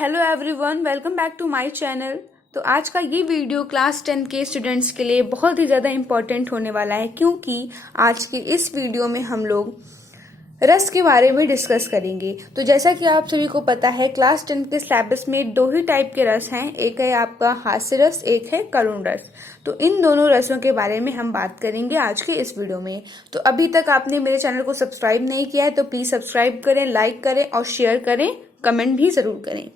Hello everyone, welcome back to my channel. तो आज का ये वीडियो क्लास 10 के स्टूडेंट्स के लिए बहुत ही ज़्यादा इम्पॉर्टेंट होने वाला है, क्योंकि आज के इस वीडियो में हम लोग रस के बारे में डिस्कस करेंगे। तो जैसा कि आप सभी को पता है, क्लास 10 के सिलेबस में दो ही टाइप के रस हैं, एक है आपका हास्य रस, एक है करुण रस। तो इन दोनों रसों के बारे में हम बात करेंगे आज के इस वीडियो में। तो अभी तक आपने मेरे चैनल को सब्सक्राइब नहीं किया है तो प्लीज़ सब्सक्राइब करें, लाइक करें और शेयर करें, कमेंट भी ज़रूर करें।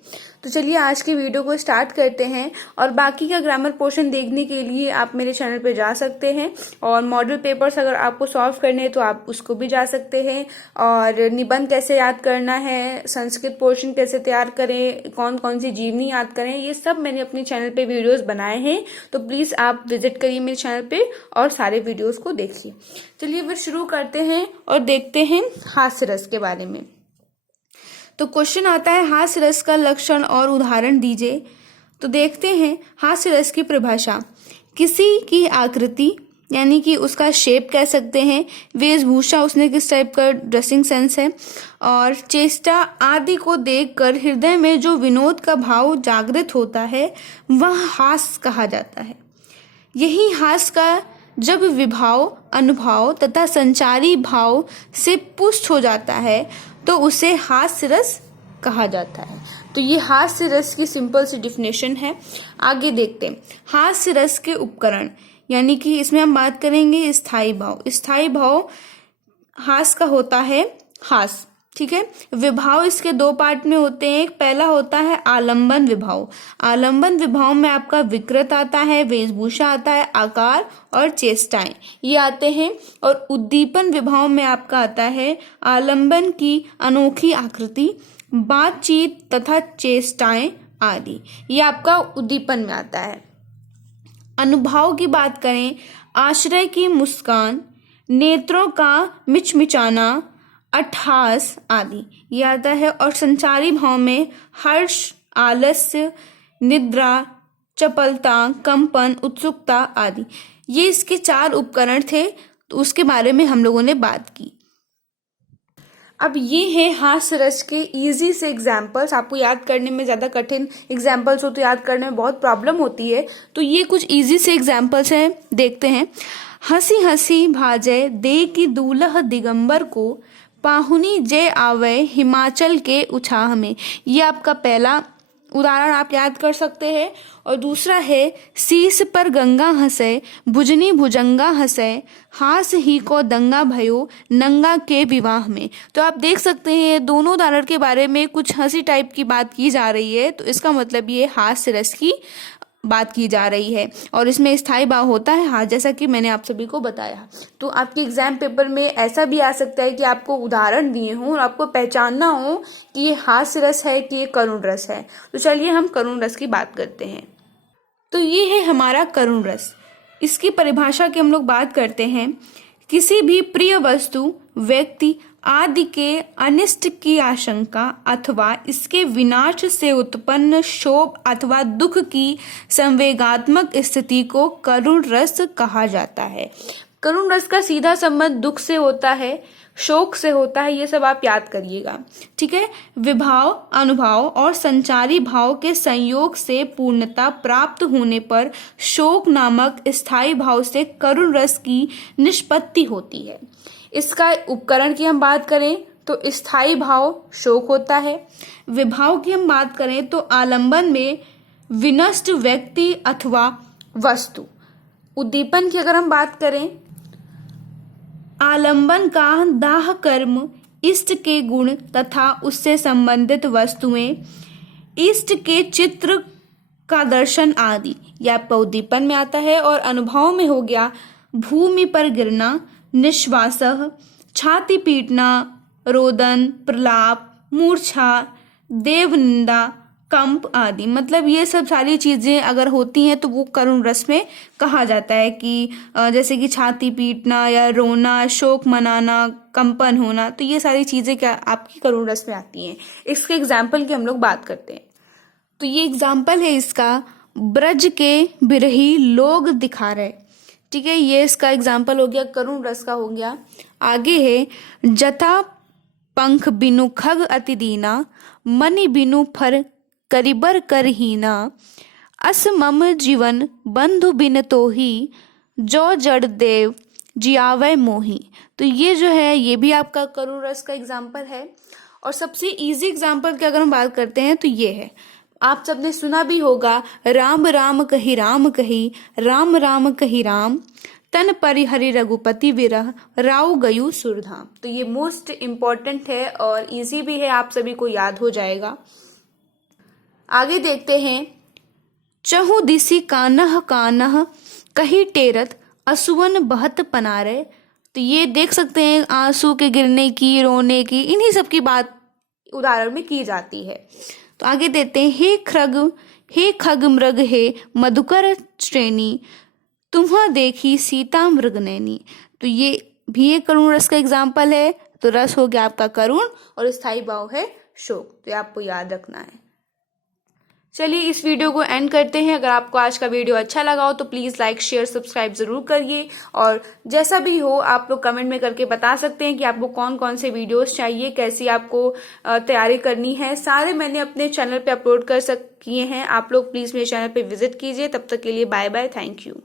तो चलिए आज की वीडियो को स्टार्ट करते हैं। और बाकी का ग्रामर पोर्शन देखने के लिए आप मेरे चैनल पे जा सकते हैं, और मॉडल पेपर्स अगर आपको सॉल्व करने हैं तो आप उसको भी जा सकते हैं। और निबंध कैसे याद करना है, संस्कृत पोर्शन कैसे तैयार करें, कौन कौन सी जीवनी याद करें, ये सब मैंने अपने चैनल पे वीडियोस बनाए हैं। तो प्लीज़ आप विजिट करिए मेरे चैनल पे और सारे वीडियोस को देखिए। चलिए फिर शुरू करते हैं और देखते हैं हास्य रस के बारे में। तो क्वेश्चन आता है, हास्य रस का लक्षण और उदाहरण दीजिए। तो देखते हैं हास्य रस की परिभाषा। किसी की आकृति यानी कि उसका शेप कह सकते हैं, वेशभूषा, उसने किस टाइप का ड्रेसिंग सेंस है, और चेष्टा आदि को देखकर हृदय में जो विनोद का भाव जागृत होता है वह हास्य कहा जाता है। यही हास्य का जब विभाव, अनुभव तथा संचारी भाव से पुष्ट हो जाता है तो उसे हास्य रस कहा जाता है। तो ये हास्य रस की सिंपल सी डिफिनेशन है। आगे देखते हैं हास्य रस के उपकरण, यानी कि इसमें हम बात करेंगे स्थायी भाव। स्थायी भाव हास्य का होता है हास्य, ठीक है। विभाव इसके दो पार्ट में होते हैं। एक पहला होता है आलंबन विभाव। आलंबन विभाव में आपका विकृत आता है, वेशभूषा आता है, आकार और चेष्टाएं ये आते हैं। और उद्दीपन विभाव में आपका आता है आलंबन की अनोखी आकृति, बातचीत तथा चेष्टाएं आदि, ये आपका उद्दीपन में आता है। अनुभव की बात करें, आश्रय की मुस्कान, नेत्रों का मिचमिचाना, अट्ठास आदि ये आता है। और संचारी भाव में हर्ष, आलस्य, निद्रा, चपलता, कंपन, उत्सुकता आदि, ये इसके 4 उपकरण थे। तो उसके बारे में हम लोगों ने बात की। अब ये है हास्य रस के इजी से एग्जाम्पल्स। आपको याद करने में ज़्यादा कठिन एग्जाम्पल्स हो तो याद करने में बहुत प्रॉब्लम होती है, तो ये कुछ इजी से एग्जाम्पल्स हैं, देखते हैं। हंसी हंसी भाजय दे की दूल्ह दिगंबर को, पाहुनी जय आवे हिमाचल के उछाह में, ये आपका पहला उदाहरण आप याद कर सकते हैं। और दूसरा है शीस पर गंगा हंसे, भुजनी भुजंगा हंसे, हास ही को दंगा भयो नंगा के विवाह में। तो आप देख सकते हैं दोनों उदाहरण के बारे में कुछ हंसी टाइप की बात की जा रही है, तो इसका मतलब ये हास्य रस की बात की जा रही है। और इसमें स्थायी भाव होता है हाँ, जैसा कि मैंने आप सभी को बताया। तो आपके एग्जाम पेपर में ऐसा भी आ सकता है कि आपको उदाहरण दिए हों और आपको पहचानना हो कि ये हास्य रस है कि ये करुण रस है। तो चलिए हम करुण रस की बात करते हैं। तो ये है हमारा करुण रस। इसकी परिभाषा की हम लोग बात करते हैं। किसी भी प्रिय वस्तु, व्यक्ति आदि के अनिष्ट की आशंका अथवा इसके विनाश से उत्पन्न शोक अथवा दुख की संवेगात्मक स्थिति को करुण रस कहा जाता है। करुण रस का सीधा संबंध दुख से होता है, शोक से होता है, ये सब आप याद करिएगा, ठीक है। विभाव, अनुभव और संचारी भाव के संयोग से पूर्णता प्राप्त होने पर शोक नामक स्थायी भाव से करुण रस की निष्पत्ति होती है। इसका उपकरण की हम बात करें तो स्थायी भाव शोक होता है। विभाव की हम बात करें तो आलंबन में विनष्ट व्यक्ति अथवा वस्तु। उद्दीपन की अगर हम बात करें, आलंबन का दाह कर्म, इष्ट के गुण तथा उससे संबंधित वस्तुएं, इष्ट के चित्र का दर्शन आदि, यह आपका उद्दीपन में आता है। और अनुभव में हो गया भूमि पर गिरना, निश्वास, छाती पीटना, रोदन, प्रलाप, मूर्छा, देवनिंदा, कंप आदि। मतलब ये सब सारी चीजें अगर होती हैं तो वो करुण रस में कहा जाता है कि जैसे कि छाती पीटना या रोना, शोक मनाना, कंपन होना, तो ये सारी चीजें क्या आपकी करुण रस में आती हैं। इसके एग्जाम्पल की हम लोग बात करते हैं। तो ये एग्जाम्पल है इसका, ब्रज के बिरही लोग दिखा रहे, ठीक है। ये इसका एग्जाम्पल हो गया, करुण रस का हो गया। आगे है जथा पंख बिनु खग अति दीना, मणि बिनु फर करिबर कर हीना, अस मम जीवन बंधु बिन तोही, जो जड़ देव जियावै मोही। तो ये जो है ये भी आपका करुण रस का एग्जाम्पल है। और सबसे इजी एग्जाम्पल की अगर हम बात करते हैं तो ये है, आप सबने सुना भी होगा, राम राम कही राम कही, राम राम कही राम, तन परिहरि रघुपति विरह, राव गयु सुरधाम। तो ये मोस्ट इम्पॉर्टेंट है और इजी भी है, आप सभी को याद हो जाएगा। आगे देखते हैं, चहु दिसी कानह कानह, कही टेरत असुवन बहत पनारे। तो ये देख सकते हैं आंसू के गिरने की, रोने की, इन्हीं सब की बात उदाहरण में की जाती है। तो आगे देते हैं, हे खग मृग हे मधुकर श्रेणी, तुम्ह देखी सीता मृग नैनी। तो ये भी एक करुण रस का एग्जाम्पल है। तो रस हो गया आपका करुण और स्थायी भाव है शोक, तो आपको याद रखना है। चलिए इस वीडियो को एंड करते हैं। अगर आपको आज का वीडियो अच्छा लगा हो तो प्लीज़ लाइक शेयर सब्सक्राइब ज़रूर करिए, और जैसा भी हो आप लोग कमेंट में करके बता सकते हैं कि आपको कौन कौन से वीडियोस चाहिए, कैसी आपको तैयारी करनी है। सारे मैंने अपने चैनल पे अपलोड किए हैं, आप लोग प्लीज़ मेरे चैनल पे विजिट कीजिए। तब तक के लिए बाय बाय, थैंक यू।